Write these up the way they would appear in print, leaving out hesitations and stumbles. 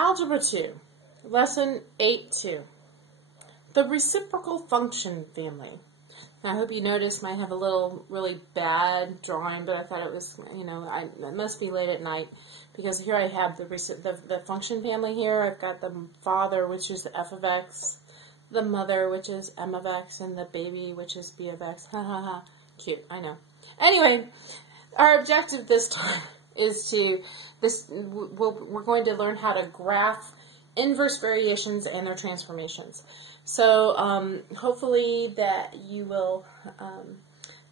Algebra 2, Lesson 8-2, the reciprocal function family. Now, I hope you noticed I have a little really bad drawing, but I thought it was, it must be late at night, because here I have the function family here. I've got the father, which is f of x, the mother, which is m of x, and the baby, which is b of x. Ha ha ha. Cute, I know. Anyway, our objective this time is we're going to learn how to graph inverse variations and their transformations. So hopefully that you will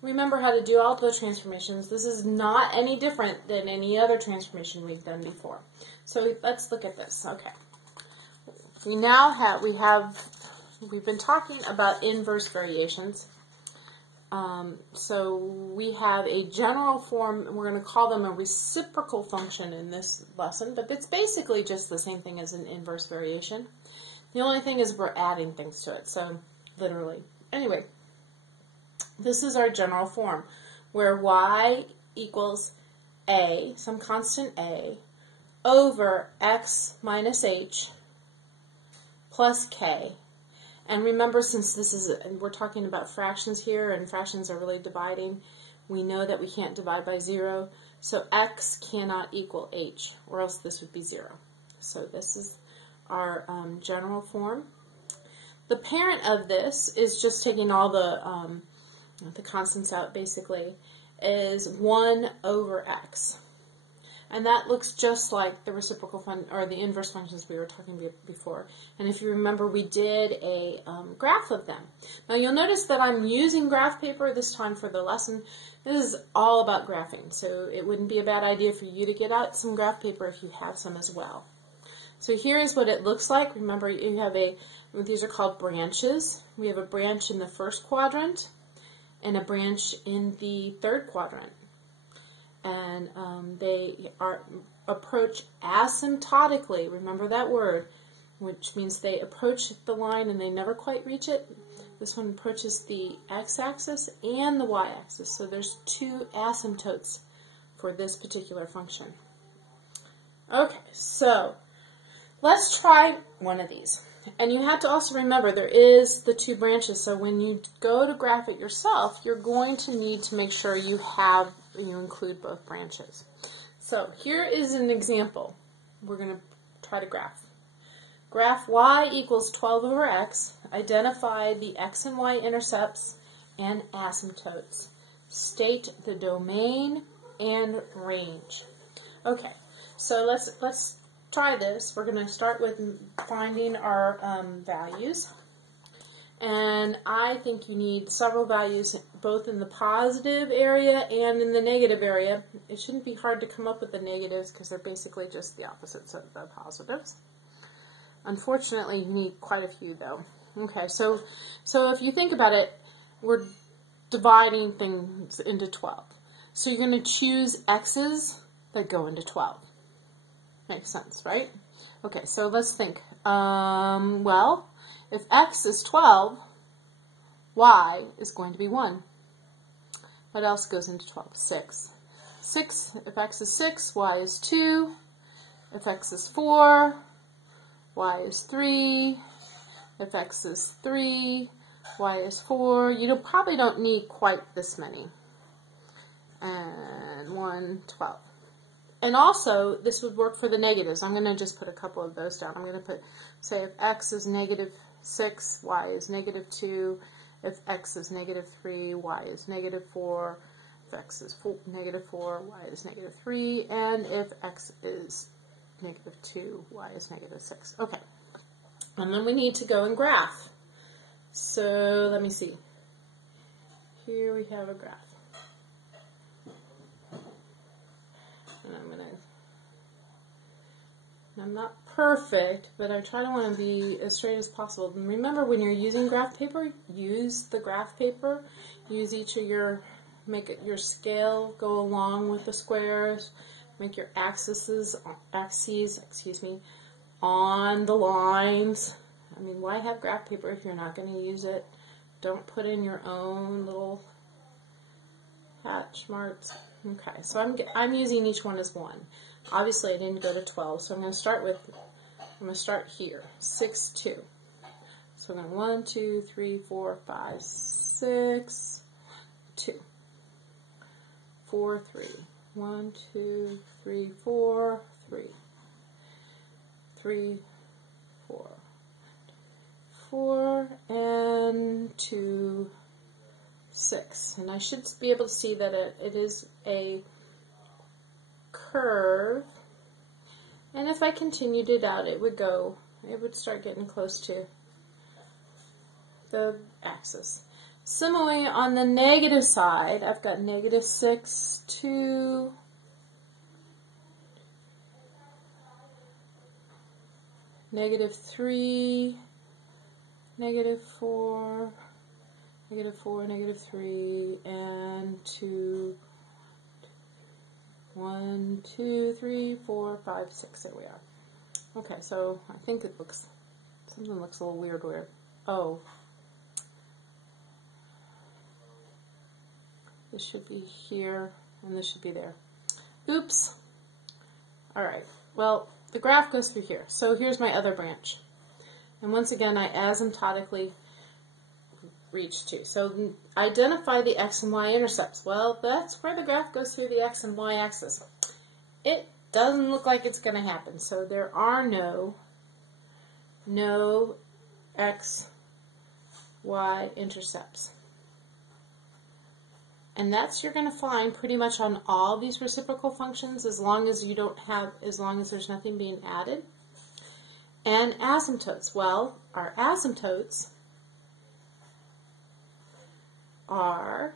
remember how to do all the transformations. This is not any different than any other transformation we've done before. So let's look at this. Okay. We've been talking about inverse variations. So we have a general form, we're going to call them a reciprocal function in this lesson, but it's basically just the same thing as an inverse variation. The only thing is we're adding things to it, so literally. Anyway, this is our general form, where y equals a, some constant a, over x minus h plus k. And remember, since we're talking about fractions here, and fractions are really dividing, we know that we can't divide by 0, so x cannot equal h, or else this would be 0. So this is our general form. The parent of this is just taking all the constants out, basically, is 1 over x. And that looks just like the reciprocal or the inverse functions we were talking about before. And if you remember, we did a graph of them. Now you'll notice that I'm using graph paper this time for the lesson. This is all about graphing, so it wouldn't be a bad idea for you to get out some graph paper if you have some as well. So here is what it looks like. Remember, you have these are called branches. We have a branch in the first quadrant and a branch in the third quadrant. And they approach asymptotically. Remember that word, which means they approach the line and they never quite reach it. This one approaches the x-axis and the y-axis. So there's 2 asymptotes for this particular function. Okay, so let's try one of these. And you have to also remember there is the 2 branches, so when you go to graph it yourself, you're going to need to make sure you include both branches. So here is an example. We're going to try to graph. Graph y equals 12 over x. Identify the x and y intercepts and asymptotes. State the domain and range. Okay, so let's try this. We're going to start with finding our values. And I think you need several values both in the positive area and in the negative area. It shouldn't be hard to come up with the negatives because they're basically just the opposites of the positives. Unfortunately, you need quite a few though. Okay, so if you think about it, we're dividing things into 12. So you're going to choose x's that go into 12. Makes sense, right? Okay, so let's think. Well, if x is 12, y is going to be 1. What else goes into 12? 6. 6, if x is 6, y is 2. If x is 4, y is 3. If x is 3, y is 4. You probably don't need quite this many. And 1, 12. And also, this would work for the negatives. I'm going to just put a couple of those down. I'm going to put, say, if x is negative 6, y is negative 2. If x is negative 3, y is negative 4. If x is negative 4, y is negative 3. And if x is negative 2, y is negative 6. Okay. And then we need to go and graph. So, let me see. Here we have a graph. I'm not perfect, but I try to want to be as straight as possible. And remember, when you're using graph paper, use the graph paper. Use each of make your scale go along with the squares. Make your axes, on the lines. I mean, why have graph paper if you're not going to use it? Don't put in your own little hatch marks. Okay, so I'm using each one as 1. Obviously, I didn't go to 12, so I'm going to start with I'm going to start here, 6, 2. So we're going 1, 2, 3, 4, 5, 6, 2, 4, 3. 1, 2, 3, 4, 3, 3, 4, 4, and 2, 6. And I should be able to see that it is a curve. And if I continued it out, it would start getting close to the axis. Similarly, on the negative side, I've got negative 6, 2, negative 3, negative 4, negative 4, negative 3, and 2, 1, 2, 3, 4, 5, 6. There we are. Okay, so I think something looks a little weird. Oh. This should be here, and this should be there. Oops. Alright, well, the graph goes through here. So here's my other branch. And once again, I asymptotically reach to. So identify the x and y intercepts. Well, that's where the graph goes through the x and y axis. It doesn't look like it's going to happen. So there are no x, y intercepts. And that's you're going to find pretty much on all these reciprocal functions as long as there's nothing being added. And asymptotes. Well, our asymptotes are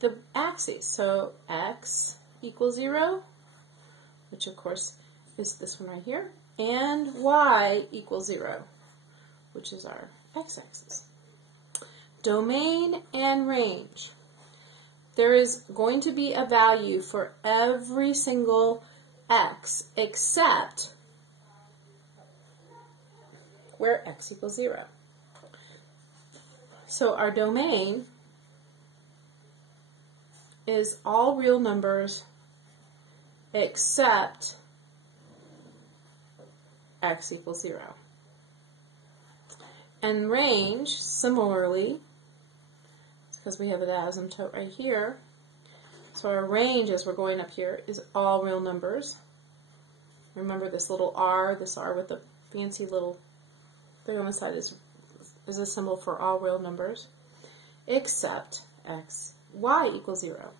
the axes. So x equals 0, which of course is this one right here, and y equals 0, which is our x-axis. Domain and range. There is going to be a value for every single x except where x equals 0. So our domain is all real numbers except x equals 0. And range, similarly, because we have an asymptote right here. So our range, as we're going up here, is all real numbers. Remember this little r, this r with the fancy little thing on the side is a symbol for all real numbers, except y equals 0.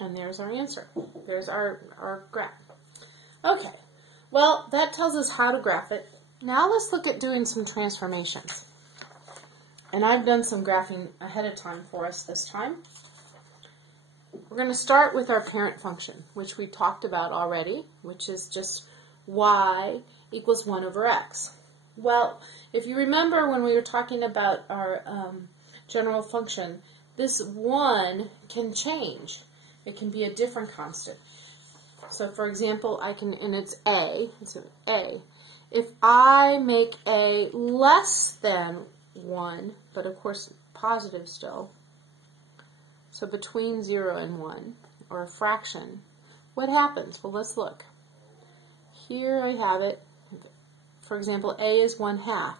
And there's our answer. There's our graph. Okay, well, that tells us how to graph it. Now let's look at doing some transformations. And I've done some graphing ahead of time for us this time. We're going to start with our parent function, which we talked about already, which is just y equals 1 over x. Well, if you remember when we were talking about our general function, this 1 can change. It can be a different constant. So, for example, and it's a. If I make a less than 1, but of course positive still, so between 0 and 1, or a fraction, what happens? Well, let's look. Here I have it. For example, a is 1/2.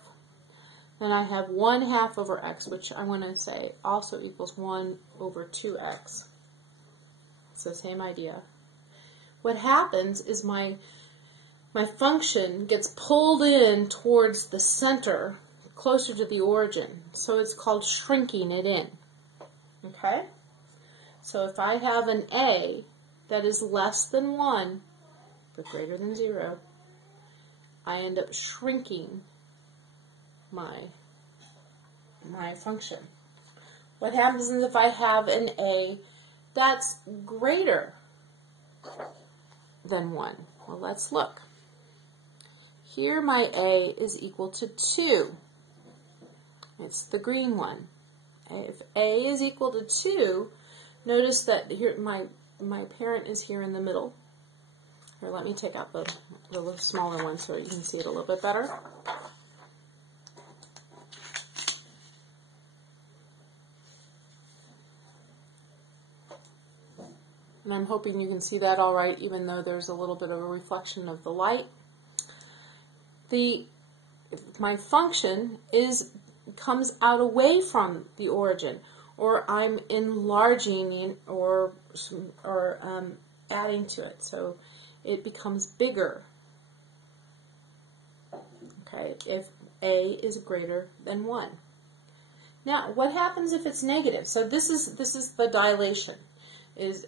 Then I have 1/2 over x, which I want to say also equals 1 over 2x. It's the same idea. What happens is my function gets pulled in towards the center, closer to the origin. So it's called shrinking it in. Okay? So if I have an a that is less than 1, but greater than 0, I end up shrinking my function. What happens is if I have an a that's greater than 1. Well, let's look. Here my a is equal to 2. It's the green one. If a is equal to 2, notice that here my parent is here in the middle. Here, let me take out the little smaller one so you can see it a little bit better. And I'm hoping you can see that all right, even though there's a little bit of a reflection of the light. My function comes out away from the origin, or I'm enlarging or adding to it, so it becomes bigger. Okay, if a is greater than 1. Now, what happens if it's negative? So this is the dilation. Is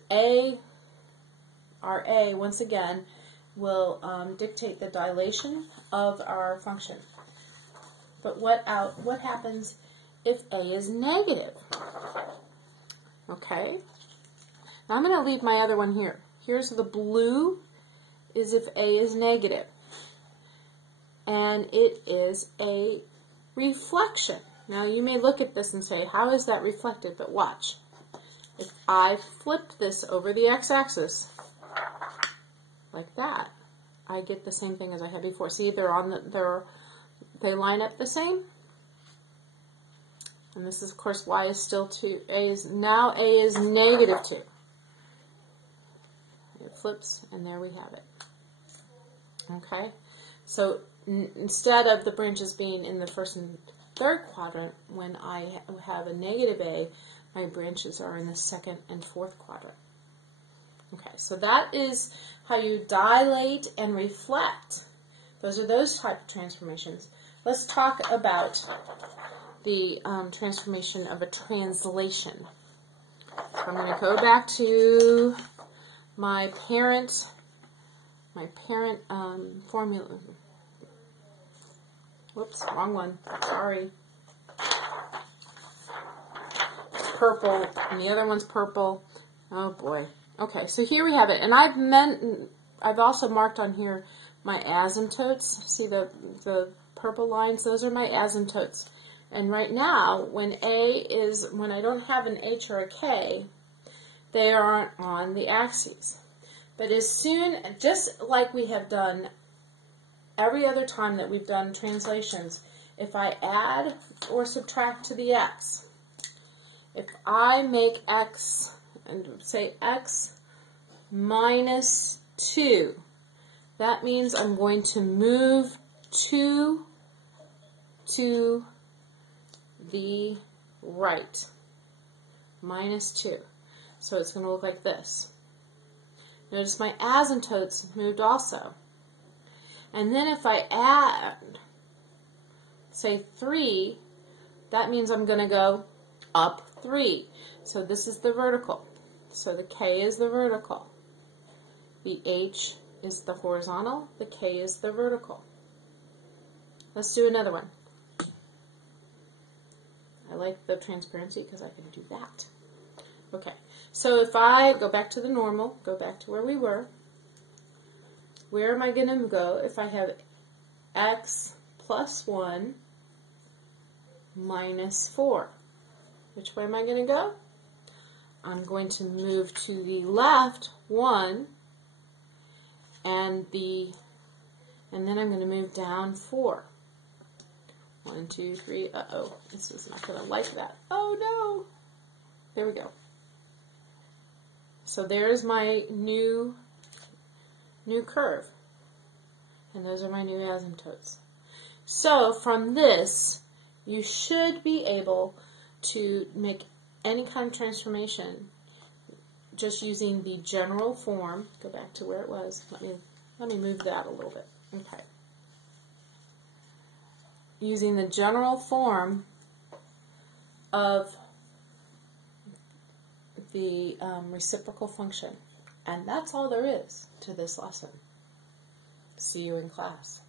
our a once again will dictate the dilation of our function. But what happens if a is negative? Okay. Now I'm going to leave my other one here. Here's the blue is if a is negative. And it is a reflection. Now you may look at this and say, how is that reflected? But watch. If I flip this over the x-axis, like that, I get the same thing as I had before. See, they line up the same. And this is, of course, y is still 2. Now a is negative 2. It flips, and there we have it. Okay? So instead of the branches being in the first and third quadrant, when I have a negative a, my branches are in the second and fourth quadrant. Okay, so that is how you dilate and reflect. Those are those type of transformations. Let's talk about the transformation of a translation. So I'm going to go back to my parent formula. Whoops, wrong one. Sorry. It's purple, and the other one's purple. Oh boy. Okay, so here we have it, and I've also marked on here my asymptotes. See the purple lines? Those are my asymptotes. And right now, when I don't have an H or a K, they aren't on the axes. But as soon, just like we have done every other time that we've done translations, if I add or subtract to the x, if I make x, and say x minus 2, that means I'm going to move 2 to the right. Minus 2. So it's going to look like this. Notice my asymptotes moved also. And then if I add, say 3, that means I'm going to go up 3. So this is the vertical. So the K is the vertical. The H is the horizontal. The K is the vertical. Let's do another one. I like the transparency because I can do that. Okay, so if I go back to the normal, go back to where we were, where am I going to go if I have x plus 1 minus 4? Which way am I going to go? I'm going to move to the left 1, and then I'm going to move down 4. 1, 2, 3. Uh-oh, this is not going to like that. Oh no! There we go. So there's my new curve. And those are my new asymptotes. So from this, you should be able to make any kind of transformation just using the general form. Go back to where it was. Let me move that a little bit. Okay. Using the general form of the reciprocal function. And that's all there is to this lesson. See you in class.